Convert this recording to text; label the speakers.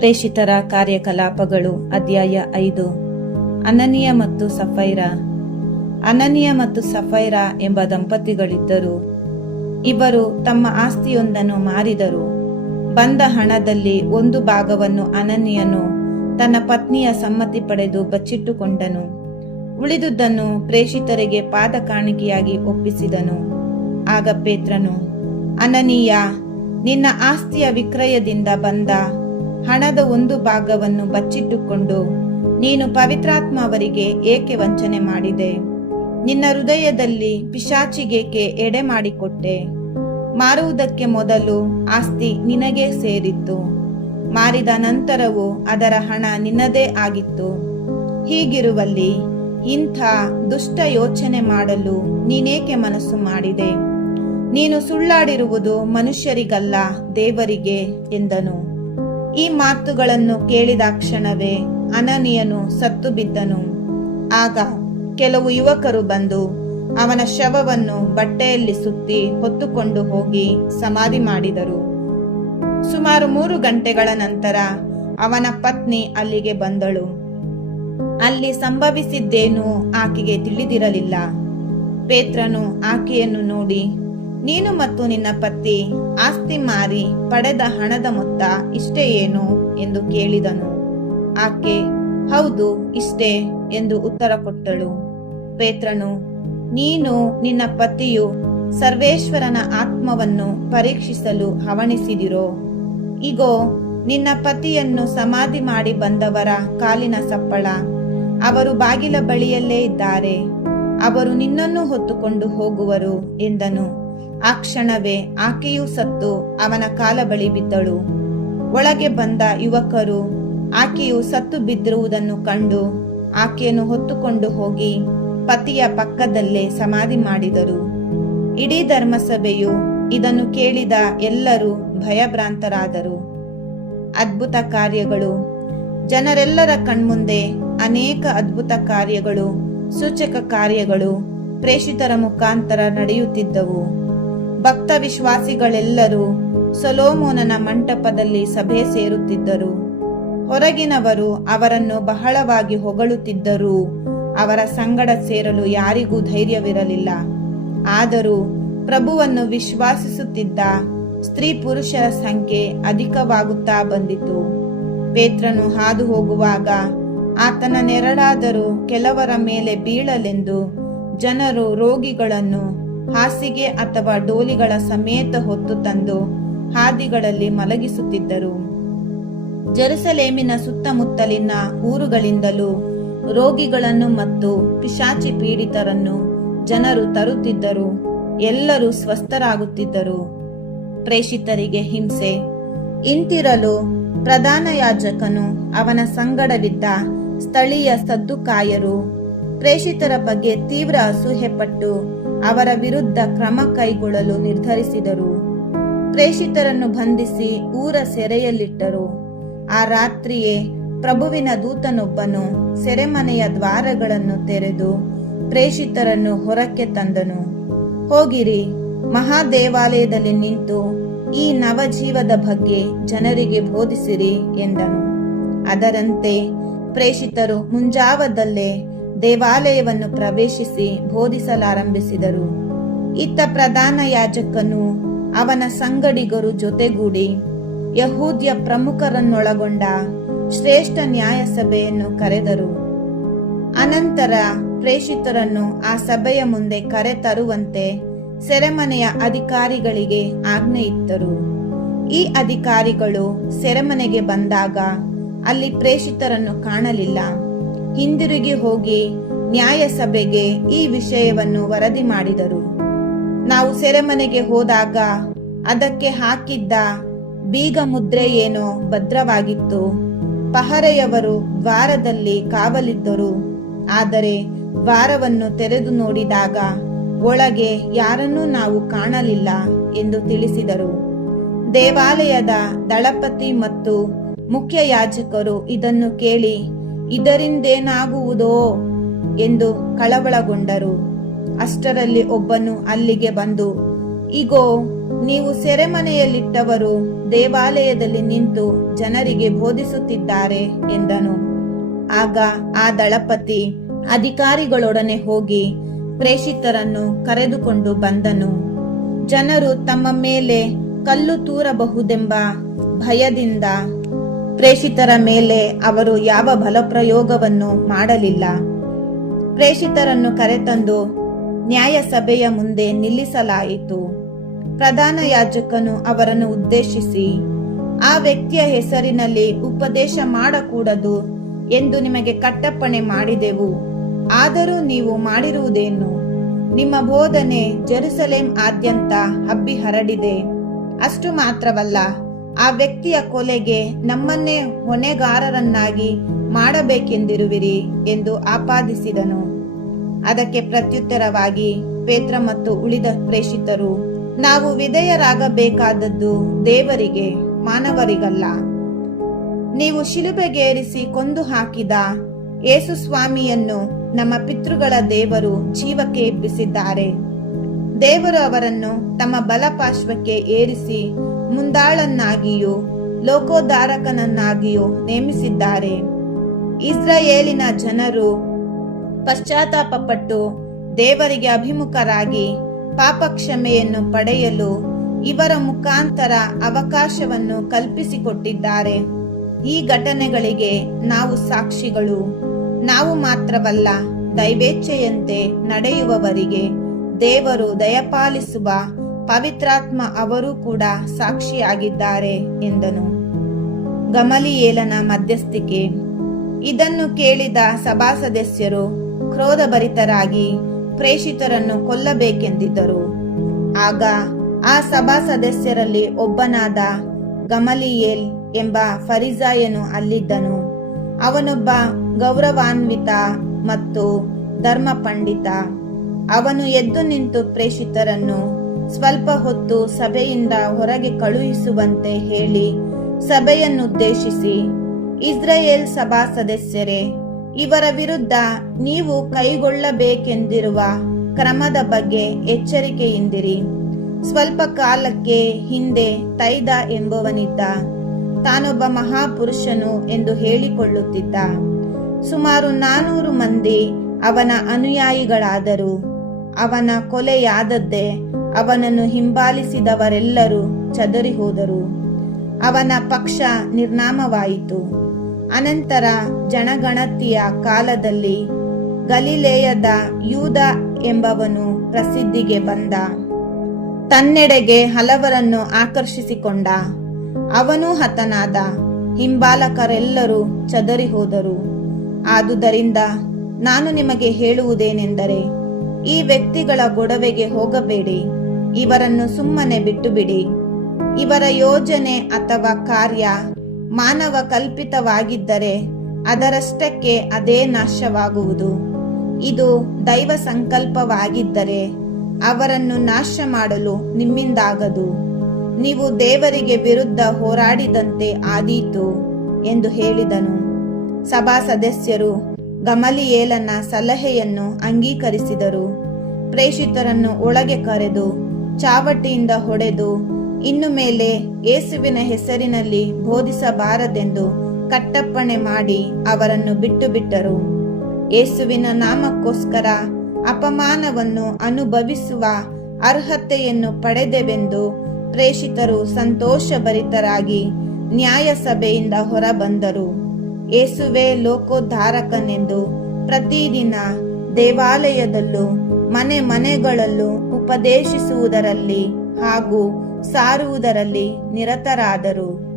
Speaker 1: ಪ್ರೇಷಿತರ ಕಾರ್ಯಕಲಾಪಗಳು, ಅಧ್ಯಾಯ ಐದು. ಅನನಿಯ ಮತ್ತು ಸಫೈರ. ಅನನಿಯ ಮತ್ತು ಸಫೈರ ಎಂಬ ದಂಪತಿಗಳಿದ್ದರು. ಇವರು ತಮ್ಮ ಆಸ್ತಿಯೊಂದನ್ನು ಮಾರಿದರು. ಬಂದ ಹಣದಲ್ಲಿ ಒಂದು ಭಾಗವನ್ನು ಅನನಿಯನು ತನ್ನ ಪತ್ನಿಯ ಸಮ್ಮತಿ ಪಡೆದು ಬಚ್ಚಿಟ್ಟುಕೊಂಡನು. ಉಳಿದುದನ್ನು ಪ್ರೇಷಿತರಿಗೆ ಪಾದ ಕಾಣಿಕೆಯಾಗಿ ಒಪ್ಪಿಸಿದನು. ಆಗ ಪೇತ್ರನು, ಅನನೀಯ, ನಿನ್ನ ಆಸ್ತಿಯ ವಿಕ್ರಯದಿಂದ ಬಂದ ಹಣದ ಒಂದು ಭಾಗವನ್ನು ಬಚ್ಚಿಟ್ಟುಕೊಂಡು ನೀನು ಪವಿತ್ರಾತ್ಮ ಅವರಿಗೆ ಏಕೆ ವಂಚನೆ ಮಾಡಿದೆ? ನಿನ್ನ ಹೃದಯದಲ್ಲಿ ಪಿಶಾಚಿಗೇಕೆ ಎಡೆ ಮಾಡಿಕೊಟ್ಟೆ? ಮಾರುವುದಕ್ಕೆ ಮೊದಲು ಆಸ್ತಿ ನಿನಗೆ ಸೇರಿತ್ತು. ಮಾರಿದ ನಂತರವೂ ಅದರ ಹಣ ನಿನ್ನದೇ ಆಗಿತ್ತು. ಹೀಗಿರುವಲ್ಲಿ ಇಂಥ ದುಷ್ಟ ಯೋಚನೆ ಮಾಡಲು ನೀನೇಕೆ ಮನಸ್ಸು ಮಾಡಿದೆ? ನೀನು ಸುಳ್ಳಾಡಿರುವುದು ಮನುಷ್ಯರಿಗಲ್ಲ ದೇವರಿಗೆ ಎಂದನು. ಈ ಮಾತುಗಳನ್ನು ಕೇಳಿದ ಕ್ಷಣವೇ ಅನನಿಯನು ಸತ್ತು ಬಿದ್ದನು. ಆಗ ಕೆಲವು ಯುವಕರು ಬಂದು ಅವನ ಶವವನ್ನು ಬಟ್ಟೆಯಲ್ಲಿ ಸುತ್ತಿ ಹೊತ್ತುಕೊಂಡು ಹೋಗಿ ಸಮಾಧಿ ಮಾಡಿದರು. ಸುಮಾರು ಮೂರು ಗಂಟೆಗಳ ನಂತರ ಅವನ ಪತ್ನಿ ಅಲ್ಲಿಗೆ ಬಂದಳು. ಅಲ್ಲಿ ಸಂಭವಿಸಿದ್ದೇನೂ ಆಕೆಗೆ ತಿಳಿದಿರಲಿಲ್ಲ. ಪೇತ್ರನು ಆಕೆಯನ್ನು ನೋಡಿ ನೀನು ಮತ್ತು ನಿನ್ನ ಪತಿ ಆಸ್ತಿ ಮಾರಿ ಪಡೆದ ಹಣದ ಮೊತ್ತ ಇಷ್ಟೇ ಏನು ಎಂದು ಕೇಳಿದನು. ಆಕೆ, ಹೌದು, ಇಷ್ಟೇ ಎಂದು ಉತ್ತರ ಕೊಟ್ಟಳು. ಪೇತ್ರನು, ನೀನು ನಿನ್ನ ಪತಿಯು ಸರ್ವೇಶ್ವರನ ಆತ್ಮವನ್ನು ಪರೀಕ್ಷಿಸಲು ಹವಣಿಸಿದಿರೋ. ಇಗೋ, ನಿನ್ನ ಪತಿಯನ್ನು ಸಮಾಧಿ ಮಾಡಿ ಬಂದವರ ಕಾಲಿನ ಸಪ್ಪಳ. ಅವರು ಬಾಗಿಲ ಬಳಿಯಲ್ಲೇ ಇದ್ದಾರೆ. ಅವರು ನಿನ್ನನ್ನು ಹೊತ್ತುಕೊಂಡು ಹೋಗುವರು ಎಂದನು. ಆ ಕ್ಷಣವೇ ಆಕೆಯೂ ಸತ್ತು, ಅವನ ಕಾಲ ಬಳಿ ಬಿದ್ದಳು. ಒಳಗೆ ಬಂದ ಯುವಕರು ಆಕೆಯು ಸತ್ತು ಬಿದ್ದಿರುವುದನ್ನು ಕಂಡು ಆಕೆಯನ್ನು ಹೊತ್ತುಕೊಂಡು ಹೋಗಿ ಪತಿಯ ಪಕ್ಕದಲ್ಲೇ ಸಮಾಧಿ ಮಾಡಿದರು. ಇಡೀ ಧರ್ಮಸಭೆಯು ಇದನ್ನು ಕೇಳಿದ ಎಲ್ಲರೂ ಭಯಭ್ರಾಂತರಾದರು. ಅದ್ಭುತ ಕಾರ್ಯಗಳು. ಜನರೆಲ್ಲರ ಕಣ್ಮುಂದೆ ಅನೇಕ ಅದ್ಭುತ ಕಾರ್ಯಗಳು, ಸೂಚಕ ಕಾರ್ಯಗಳು, ಪ್ರೇಷಿತರ ಮುಖಾಂತರ ನಡೆಯುತ್ತಿದ್ದವು. ಭಕ್ತ ವಿಶ್ವಾಸಿಗಳೆಲ್ಲರೂ ಸೊಲೋಮೋನನ ಮಂಟಪದಲ್ಲಿ ಸಭೆ ಸೇರುತ್ತಿದ್ದರು. ಹೊರಗಿನವರು ಅವರನ್ನು ಬಹಳವಾಗಿ ಹೊಗಳುತ್ತಿದ್ದರೂ ಅವರ ಸಂಗಡ ಸೇರಲು ಯಾರಿಗೂ ಧೈರ್ಯವಿರಲಿಲ್ಲ. ಆದರೂ ಪ್ರಭುವನ್ನು ವಿಶ್ವಾಸಿಸುತ್ತಿದ್ದ ಸ್ತ್ರೀ ಪುರುಷರ ಸಂಖ್ಯೆ ಅಧಿಕವಾಗುತ್ತಾ ಬಂದಿತು. ಪೇತ್ರನು ಹಾದು ಹೋಗುವಾಗ ಆತನ ನೆರಳಾದರೂ ಕೆಲವರ ಮೇಲೆ ಬೀಳಲೆಂದು ಜನರು ರೋಗಿಗಳನ್ನು ಹಾಸಿಗೆ ಅಥವಾ ಡೋಲಿಗಳ ಸಮೇತ ಹೊತ್ತು ತಂದು ಹಾದಿಗಳಲ್ಲಿ ಮಲಗಿಸುತ್ತಿದ್ದರು. ಜೆರುಸಲೇಮಿನ ಸುತ್ತಮುತ್ತಲಿನ ಊರುಗಳಿಂದಲೂ ರೋಗಿಗಳನ್ನು ಮತ್ತು ಪಿಶಾಚಿ ಪೀಡಿತರನ್ನು ಜನರು ತರುತ್ತಿದ್ದರು. ಎಲ್ಲರೂ ಸ್ವಸ್ಥರಾಗುತ್ತಿದ್ದರು. ಪ್ರೇಷಿತರಿಗೆ ಹಿಂಸೆ. ಇಂತಿರಲು ಪ್ರಧಾನ ಯಾಜಕನು ಅವನ ಸಂಗಡವಿದ್ದ ಸ್ಥಳೀಯ ಸದ್ದುಕಾಯರು ಪ್ರೇಷಿತರ ಬಗ್ಗೆ ತೀವ್ರ ಅಸೂಹೆಪಟ್ಟು ಅವರ ವಿರುದ್ಧ ಕ್ರಮ ಕೈಗೊಳ್ಳಲು ನಿರ್ಧರಿಸಿದರು. ಪ್ರೇಷಿತರನ್ನು ಬಂಧಿಸಿ ಊರ ಸೆರೆಯಲ್ಲಿಟ್ಟರು. ಆ ರಾತ್ರಿಯೇ ಪ್ರಭುವಿನ ದೂತನೊಬ್ಬನು ಸೆರೆಮನೆಯ ದ್ವಾರಗಳನ್ನು ತೆರೆದು ಪ್ರೇಷಿತರನ್ನು ಹೊರಕ್ಕೆ ತಂದನು. ಹೋಗಿರಿ, ಮಹಾದೇವಾಲಯದಲ್ಲಿ ನಿಂತು ಈ ನವಜೀವದ ಬಗ್ಗೆ ಜನರಿಗೆ ಬೋಧಿಸಿರಿ ಎಂದನು. ಅದರಂತೆ ಪ್ರೇಷಿತರು ಮುಂಜಾವದಲ್ಲೇ ದೇವಾಲಯವನ್ನು ಪ್ರವೇಶಿಸಿ ಬೋಧಿಸಲಾರಂಭಿಸಿದರು. ಇತ್ತ ಪ್ರಧಾನ ಯಾಜಕನು ಅವನ ಸಂಗಡಿಗರು ಜೊತೆಗೂಡಿ ಯಹೂದ್ಯ ಪ್ರಮುಖರನ್ನೊಳಗೊಂಡ ಶ್ರೇಷ್ಠ ನ್ಯಾಯಸಭೆಯನ್ನು ಕರೆದರು. ಅನಂತರ ಪ್ರೇಷಿತರನ್ನು ಆ ಸಭೆಯ ಮುಂದೆ ಕರೆ ತರುವಂತೆ ಸೆರೆಮನೆಯ ಅಧಿಕಾರಿಗಳಿಗೆ ಆಜ್ಞೆ ಇತ್ತರು ಈ ಅಧಿಕಾರಿಗಳು ಸೆರೆಮನೆಗೆ ಬಂದಾಗ ಅಲ್ಲಿ ಪ್ರೇಷಿತರನ್ನು ಕಾಣಲಿಲ್ಲ. ಹಿಂದಿರುಗಿ ಹೋಗಿ ನ್ಯಾಯಸಭೆಗೆ ಈ ವಿಷಯವನ್ನು ವರದಿ ಮಾಡಿದರು. ನಾವು ಸೆರೆಮನೆಗೆ ಹೋದಾಗ ಅದಕ್ಕೆ ಹಾಕಿದ್ದ ಬೀಗ ಮುದ್ರೆ ಏನೋ ಭದ್ರವಾಗಿತ್ತು. ಪಹರೆಯವರು ದ್ವಾರದಲ್ಲಿ ಕಾವಲಿದ್ದರು. ಆದರೆ ದ್ವಾರವನ್ನು ತೆರೆದು ನೋಡಿದಾಗ ಒಳಗೆ ಯಾರನ್ನೂ ನಾವು ಕಾಣಲಿಲ್ಲ ಎಂದು ತಿಳಿಸಿದರು. ದೇವಾಲಯದ ದಳಪತಿ ಮತ್ತು ಮುಖ್ಯ ಯಾಜಕರು ಇದನ್ನು ಕೇಳಿ ಇದರಿಂದೇನಾಗುವುದೋ ಎಂದು ಕಳವಳಗೊಂಡರು. ಅಷ್ಟರಲ್ಲಿ ಒಬ್ಬನು ಅಲ್ಲಿಗೆ ಬಂದು, ಇಗೋ, ನೀವು ಸೆರೆಮನೆಯಲ್ಲಿಟ್ಟವರು ದೇವಾಲಯದಲ್ಲಿ ನಿಂತು ಜನರಿಗೆ ಬೋಧಿಸುತ್ತಿದ್ದಾರೆ ಎಂದನು. ಆಗ ಆ ದಳಪತಿ ಅಧಿಕಾರಿಗಳೊಡನೆ ಹೋಗಿ ಪ್ರೇಷಿತರನ್ನು ಕರೆದುಕೊಂಡು ಬಂದನು. ಜನರು ತಮ್ಮ ಮೇಲೆ ಕಲ್ಲು ತೂರಬಹುದೆಂಬ ಭಯದಿಂದ ಪ್ರೇಷಿತರ ಮೇಲೆ ಅವರು ಯಾವ ಬಲಪ್ರಯೋಗವನ್ನು ಮಾಡಲಿಲ್ಲ. ಪ್ರೇಷಿತರನ್ನು ಕರೆತಂದು ನ್ಯಾಯಸಭೆಯ ಮುಂದೆ ನಿಲ್ಲಿಸಲಾಯಿತು. ಪ್ರಧಾನ ಯಾಜಕನು ಅವರನ್ನು ಉದ್ದೇಶಿಸಿ, ಆ ವ್ಯಕ್ತಿಯ ಹೆಸರಿನಲ್ಲಿ ಉಪದೇಶ ಮಾಡಕೂಡದು ಎಂದು ನಿಮಗೆ ಕಟ್ಟಪ್ಪಣೆ ಮಾಡಿದೆವು. ಆದರೂ ನೀವು ಮಾಡಿರುವುದೇನು? ನಿಮ್ಮ ಬೋಧನೆ ಜೆರುಸಲೇಂ ಆದ್ಯಂತ ಹಬ್ಬಿ ಹರಡಿದೆ. ಅಷ್ಟು ಮಾತ್ರವಲ್ಲ. ಆ ವ್ಯಕ್ತಿಯ ಕೊಲೆಗೆ ನಮ್ಮನ್ನೇ ಹೊಣೆಗಾರರನ್ನಾಗಿ ಮಾಡಬೇಕೆಂದಿರುವಿರಿ ಎಂದು ಆಪಾದಿಸಿದನು. ಅದಕ್ಕೆ ಪ್ರತ್ಯುತ್ತರವಾಗಿ ಪೇತ್ರ ಮತ್ತು ಉಳಿದ ಪ್ರೇಷಿತರು, ನಾವು ವಿಧೇಯರಾಗಬೇಕಾದದ್ದು ದೇವರಿಗೆ, ಮಾನವರಿಗಲ್ಲ. ನೀವು ಶಿಲುಬೆಗೇರಿಸಿ ಕೊಂದು ಹಾಕಿದ ಯೇಸು ಸ್ವಾಮಿಯನ್ನು ನಮ್ಮ ಪಿತೃಗಳ ದೇವರು ಜೀವಕ್ಕೆ ಎಬ್ಬಿಸಿದ್ದಾರೆ ದೇವರು ಅವರನ್ನು ತಮ್ಮ ಬಲಪಾರ್ಶ್ವಕ್ಕೆ ಏರಿಸಿ ಮುಂದಾಳನ್ನಾಗಿಯೂ ಲೋಕೋದ್ಧಾರಕನನ್ನಾಗಿಯೂ ನೇಮಿಸಿದ್ದಾರೆ. ಇಸ್ರಾಯೇಲಿನ ಜನರು ಪಶ್ಚಾತ್ತಾಪಪಟ್ಟು ದೇವರಿಗೆ ಅಭಿಮುಖರಾಗಿ ಪಾಪಕ್ಷಮೆಯನ್ನು ಪಡೆಯಲು ಇವರ ಮುಖಾಂತರ ಅವಕಾಶವನ್ನು ಕಲ್ಪಿಸಿಕೊಟ್ಟಿದ್ದಾರೆ. ಈ ಘಟನೆಗಳಿಗೆ ನಾವು ಸಾಕ್ಷಿಗಳು. ನಾವು ಮಾತ್ರವಲ್ಲ, ದೈವೇಚ್ಛೆಯಂತೆ ನಡೆಯುವವರಿಗೆ ದೇವರು ದಯಪಾಲಿಸುವ ಪವಿತ್ರಾತ್ಮ ಅವರೂ ಕೂಡ ಸಾಕ್ಷಿಯಾಗಿದ್ದಾರೆ ಎಂದನು. ಗಮಲಿಯೇಲನ ಮಧ್ಯಸ್ಥಿಕೆ. ಇದನ್ನು ಕೇಳಿದ ಸಭಾ ಸದಸ್ಯರು ಕ್ರೋಧಭರಿತರಾಗಿ ಪ್ರೇಷಿತರನ್ನು ಕೊಲ್ಲಬೇಕೆಂದಿದ್ದರು. ಆಗ ಆ ಸಭಾ ಸದಸ್ಯರಲ್ಲಿ ಒಬ್ಬನಾದ ಗಮಲಿಯೇಲ್ ಎಂಬ ಫರಿಜಾಯನು ಅಲ್ಲಿದ್ದನು. ಅವನೊಬ್ಬ ಗೌರವಾನ್ವಿತ ಮತ್ತು ಧರ್ಮ ಪಂಡಿತ ಅವನು ಎದ್ದು ನಿಂತು ಪ್ರೇಷಿತರನ್ನು ಸ್ವಲ್ಪ ಹೊತ್ತು ಸಭೆಯಿಂದ ಹೊರಗೆ ಕಳುಹಿಸುವಂತೆ ಹೇಳಿ ಸಭೆಯನ್ನುದ್ದೇಶಿಸಿ, ಇಸ್ರಾಯೇಲ್ ಸಭಾ ಸದಸ್ಯರೇ, ಇವರ ವಿರುದ್ಧ ನೀವು ಕೈಗೊಳ್ಳಬೇಕೆಂದಿರುವ ಕ್ರಮದ ಬಗ್ಗೆ ಎಚ್ಚರಿಕೆಯಿಂದಿರಿ. ಸ್ವಲ್ಪ ಕಾಲಕ್ಕೆ ಹಿಂದೆ ತೈದ ಎಂಬುವನಿದ್ದ. ತಾನೊಬ್ಬ ಮಹಾಪುರುಷನು ಎಂದು ಹೇಳಿಕೊಳ್ಳುತ್ತಿದ್ದ. ಸುಮಾರು ನಾನೂರು ಮಂದಿ ಅವನ ಅನುಯಾಯಿಗಳಾದರು. ಅವನ ಕೊಲೆಯಾದದ್ದೇ ಅವನನ್ನು ಹಿಂಬಾಲಿಸಿದವರೆಲ್ಲರೂ ಚದರಿ ಹೋದರು ಅವನ ಪಕ್ಷ ನಿರ್ನಾಮವಾಯಿತು. ಅನಂತರ ಜನಗಣತಿಯ ಕಾಲದಲ್ಲಿ ಗಲಿಲೇಯದ ಯೂದ ಎಂಬವನು ಪ್ರಸಿದ್ಧಿಗೆ ಬಂದ. ತನ್ನೆಡೆಗೆ ಹಲವರನ್ನು ಆಕರ್ಷಿಸಿಕೊಂಡ. ಅವನೂ ಹತನಾದ. ಹಿಂಬಾಲಕರೆಲ್ಲರೂ ಚದರಿ ಹೋದರು ಆದುದರಿಂದ ನಾನು ನಿಮಗೆ ಹೇಳುವುದೇನೆಂದರೆ, ಈ ವ್ಯಕ್ತಿಗಳ ಗೊಡವೆಗೆ ಹೋಗಬೇಡಿ. ಇವರನ್ನು ಸುಮ್ಮನೆ ಬಿಟ್ಟು ಬಿಡಿ ಇವರ ಯೋಜನೆ ಅಥವಾ ಕಾರ್ಯ ಮಾನವ ಕಲ್ಪಿತವಾಗಿದ್ದರೆ ಅದರಷ್ಟಕ್ಕೆ ಅದೇ ನಾಶವಾಗುವುದು. ಇದು ದೈವ ಸಂಕಲ್ಪವಾಗಿದ್ದರೆ ಅವರನ್ನು ನಾಶ ಮಾಡಲು ನಿಮ್ಮಿಂದಾಗದು. ನೀವು ದೇವರಿಗೆ ವಿರುದ್ಧ ಹೋರಾಡಿದಂತೆ ಆದೀತು ಎಂದು ಹೇಳಿದನು. ಸಭಾ ಸದಸ್ಯರು ಗಮಲಿಯೇಲನ ಸಲಹೆಯನ್ನು ಅಂಗೀಕರಿಸಿದರು. ಪ್ರೇಷಿತರನ್ನು ಒಳಗೆ ಕರೆದು ಚಾವಟಿಯಿಂದ ಹೊಡೆದು ಇನ್ನು ಮೇಲೆ ಯೇಸುವಿನ ಹೆಸರಿನಲ್ಲಿ ಬೋಧಿಸಬಾರದೆಂದು ಕಟ್ಟಪ್ಪಣೆ ಮಾಡಿ ಅವರನ್ನು ಬಿಟ್ಟು ಬಿಟ್ಟರು ಯೇಸುವಿನ ನಾಮಕ್ಕೋಸ್ಕರ ಅಪಮಾನವನ್ನು ಅನುಭವಿಸುವ ಅರ್ಹತೆಯನ್ನು ಪಡೆದೆವೆಂದು ಪ್ರೇಷಿತರು ಸಂತೋಷಭರಿತರಾಗಿ ನ್ಯಾಯಸಭೆಯಿಂದ ಹೊರಬಂದರು. ಏಸುವೆ ಲೋಕೋದ್ಧಾರಕನೆಂದು ಪ್ರತಿದಿನ ದೇವಾಲಯದಲ್ಲೂ ಮನೆ ಮನೆಗಳಲ್ಲೂ ಉಪದೇಶಿಸುವುದರಲ್ಲಿ ಹಾಗೂ ಸಾರುವುದರಲ್ಲಿ ನಿರತರಾದರು.